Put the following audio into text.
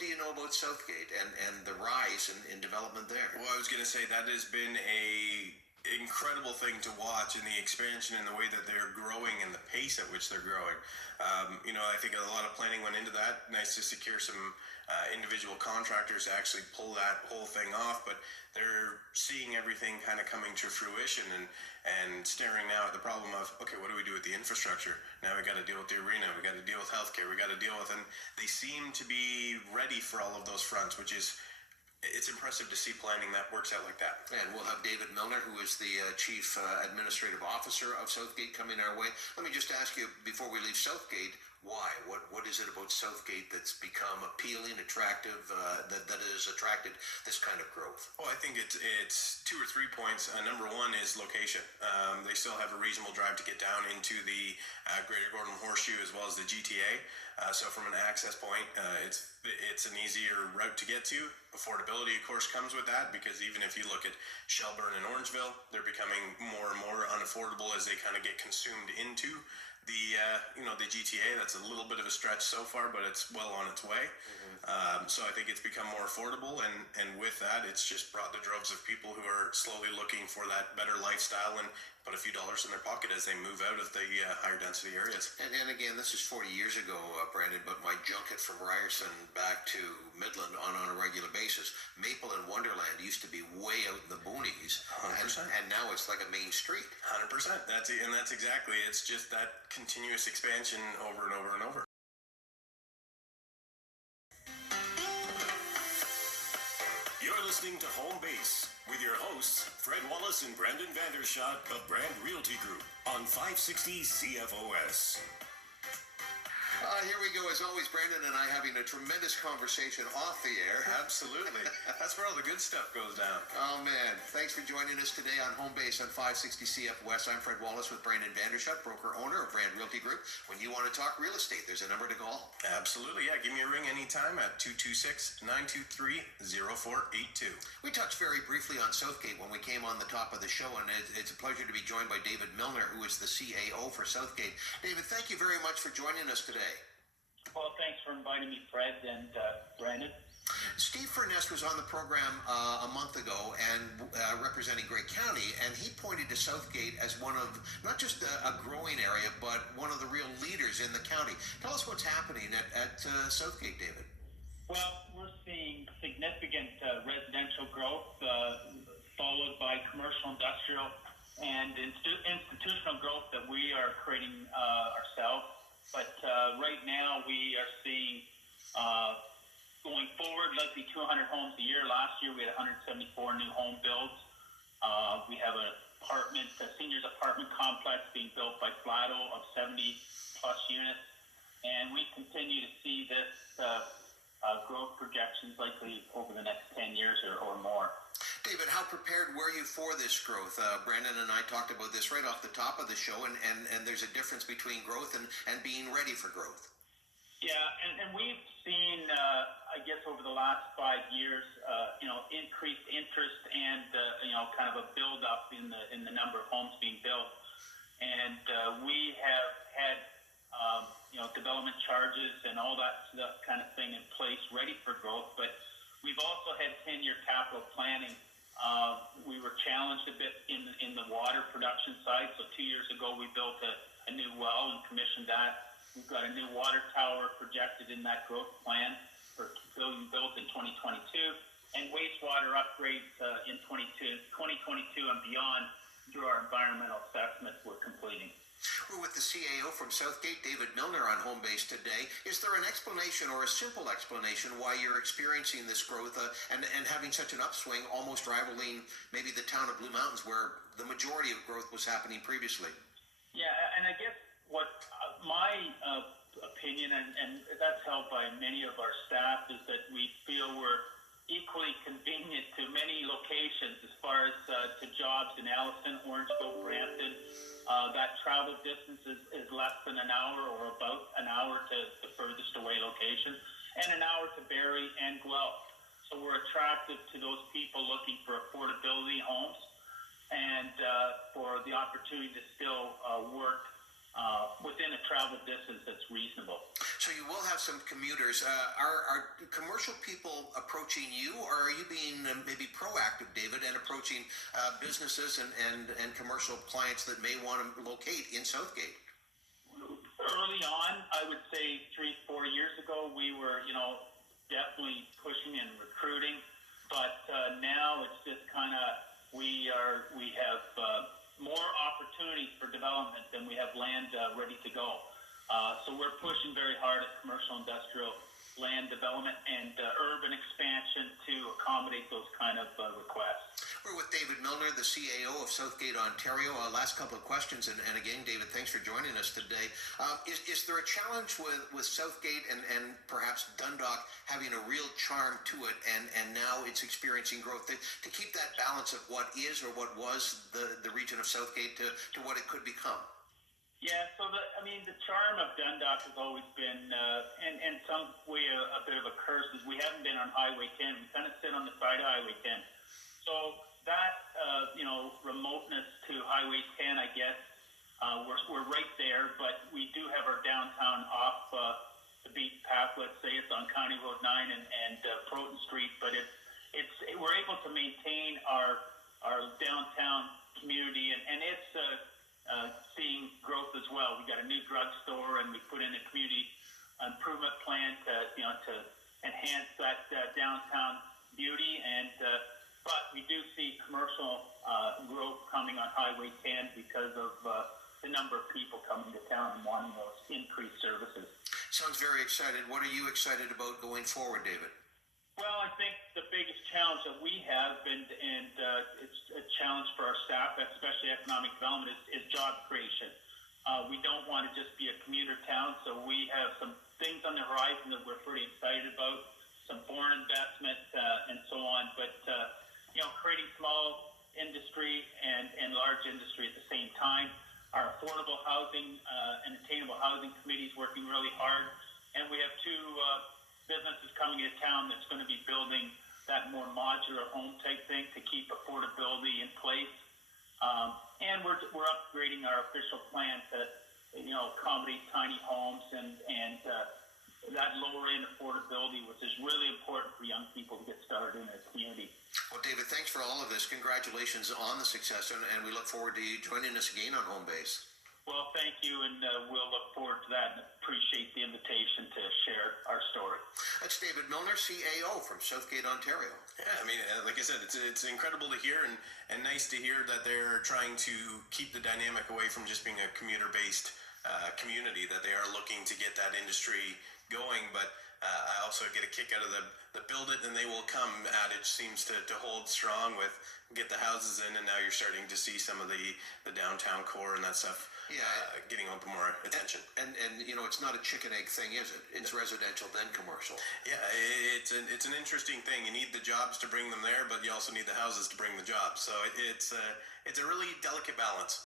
do you know about Southgate and the rise in development there? Well, I was going to say that has been a incredible thing to watch in the expansion and the way that they're growing and the pace at which they're growing. I think a lot of planning went into that. Nice to secure some individual contractors to actually pull that whole thing off, but they're seeing everything kind of coming to fruition and staring now at the problem of, okay, what do we do with the infrastructure? Now we got to deal with the arena, we got to deal with healthcare, we got to deal with, and they seem to be ready for all of those fronts, which is, it's impressive to see planning that works out like that. And we'll have David Millner, who is the Chief Administrative Officer of Southgate, coming our way. Let me just ask you, before we leave Southgate, why? What is it about Southgate that's become appealing, attractive, that has attracted this kind of growth? Well, I think it's 2 or 3 points. Number one is location. They still have a reasonable drive to get down into the Greater Gordon Horseshoe as well as the GTA. So from an access point, it's an easier route to get to. Affordability, of course, comes with that, because even if you look at Shelburne and Orangeville, they're becoming more and more unaffordable as they kind of get consumed into the GTA. That's a little bit of a stretch so far, but it's well on its way. So I think it's become more affordable, and with that, it's just brought the droves of people who are slowly looking for that better lifestyle and put a few dollars in their pocket as they move out of the higher density areas. And again, this is 40 years ago, Brandon, but my junket from Ryerson back to Midland on a regular basis, Maple and Wonderland used to be way out in the boonies, 100%. And now it's like a main street. 100%. That's exactly. It's just that continuous expansion over and over and over. You're listening to Home Base with your hosts, Fred Wallace and Brandon Vandershot of Brand Realty Group on 560 CFOS. Here we go. As always, Brandon and I having a tremendous conversation off the air. Absolutely. That's where all the good stuff goes down. Oh, man. Thanks for joining us today on Home Base on 560 CFOS. I'm Fred Wallace with Brandon Vandershot, broker-owner of Brand Realty Group. When you want to talk real estate, there's a number to call. Absolutely. Yeah, give me a ring anytime at 226-923-0482. We touched very briefly on Southgate when we came on the top of the show, and it's a pleasure to be joined by David Millner, who is the CAO for Southgate. David, thank you very much for joining us today. Well, thanks for inviting me, Fred and Brandon. Steve Furness was on the program a month ago and representing Grey County, and he pointed to Southgate as one of not just a growing area, but one of the real leaders in the county. Tell us what's happening at Southgate, David. Well, we're seeing significant residential growth, followed by commercial, industrial, and institutional growth that we are creating ourselves. But right now we are seeing, going forward, likely 200 homes a year. Last year we had 174 new home builds. We have a seniors apartment complex being built by Flato of 70 plus units. And we continue to see this growth projections likely over the next 10 years or more. David, how prepared were you for this growth? Brandon and I talked about this right off the top of the show, and there's a difference between growth and being ready for growth. Yeah, and we've seen, I guess, over the last 5 years, increased interest and, kind of a build-up in the number of homes being built. And we have had, development charges and all that kind of thing in place ready for growth, but we've also had 10-year capital planning. We were challenged a bit in the water production side. So 2 years ago, we built a new well and commissioned that. We've got a new water tower projected in that growth plan for being built in 2022, and wastewater upgrades in 2022 and beyond through our environmental assessments we're completing. We're with the CAO from Southgate, David Millner, on Home Base today. Is there an explanation or a simple explanation why you're experiencing this growth and having such an upswing, almost rivaling maybe the town of Blue Mountains where the majority of growth was happening previously? Yeah, and I guess what my opinion, and that's held by many of our staff, is that we feel we're equally convenient to many locations as far as to jobs in Alliston, Orangeville, Brampton. That travel distance is less than an hour or about an hour to the furthest away location, and an hour to Barrie and Guelph. So we're attractive to those people looking for affordability homes and for the opportunity to still work within a travel distance that's reasonable. So So you will have some commuters. Are commercial people approaching you, or are you being maybe proactive, David, and approaching businesses and commercial clients that may want to locate in Southgate? Early on, I would say 3-4 years ago, we were, definitely pushing and recruiting, but now it's just kind of we have more opportunities for development than we have land ready to go. So we're pushing very hard at commercial industrial land development and urban expansion to accommodate those kind of requests. We're with David Millner, the CAO of Southgate, Ontario. Last couple of questions, and again, David, thanks for joining us today. Is there a challenge with Southgate and perhaps Dundalk having a real charm to it, and now it's experiencing growth, to keep that balance of what is or what was the region of Southgate to what it could become? Yeah, so the charm of Dundalk has always been, in some way, a bit of a curse, is we haven't been on Highway 10. We kind of sit on the side of Highway 10. So that, remoteness to Highway 10, I guess, we're right there, but we do have our downtown off the beaten path. Let's say it's on County Road 9 and Proton Street, but we're able to maintain our downtown community, and it's seeing growth as well. We got a new drugstore, and we put in a community improvement plan to enhance that downtown beauty. And but we do see commercial growth coming on Highway 10 because of the number of people coming to town and wanting those increased services. Sounds very excited. What are you excited about going forward, David? Well, I think the biggest challenge that we have, and it's a challenge for our staff, especially economic development, is job creation. We don't want to just be a commuter town, so we have some things on the horizon that we're pretty excited about, some foreign investment and so on. But, creating small industry and large industry at the same time. Our affordable housing and attainable housing committee is working really hard, and we have two businesses coming into town that's going to be building that more modular home type thing to keep affordability in place. And we're upgrading our official plan to, accommodate tiny homes and that lower end affordability, which is really important for young people to get started in their community. Well, David, thanks for all of this. Congratulations on the success, and we look forward to you joining us again on Home Base. Well, thank you, and we'll look forward to that and appreciate the invitation to share our story. That's David Millner, CAO from Southgate, Ontario. Yeah, like I said, it's incredible to hear and nice to hear that they're trying to keep the dynamic away from just being a commuter-based community, that they are looking to get that industry going. But I also get a kick out of the build it and they will come adage seems to hold strong with get the houses in, and now you're starting to see some of the downtown core and that stuff getting a little more attention. And it's not a chicken egg thing, is it? It's residential then commercial. Yeah, it's an interesting thing. You need the jobs to bring them there, but you also need the houses to bring the jobs. So it's a really delicate balance.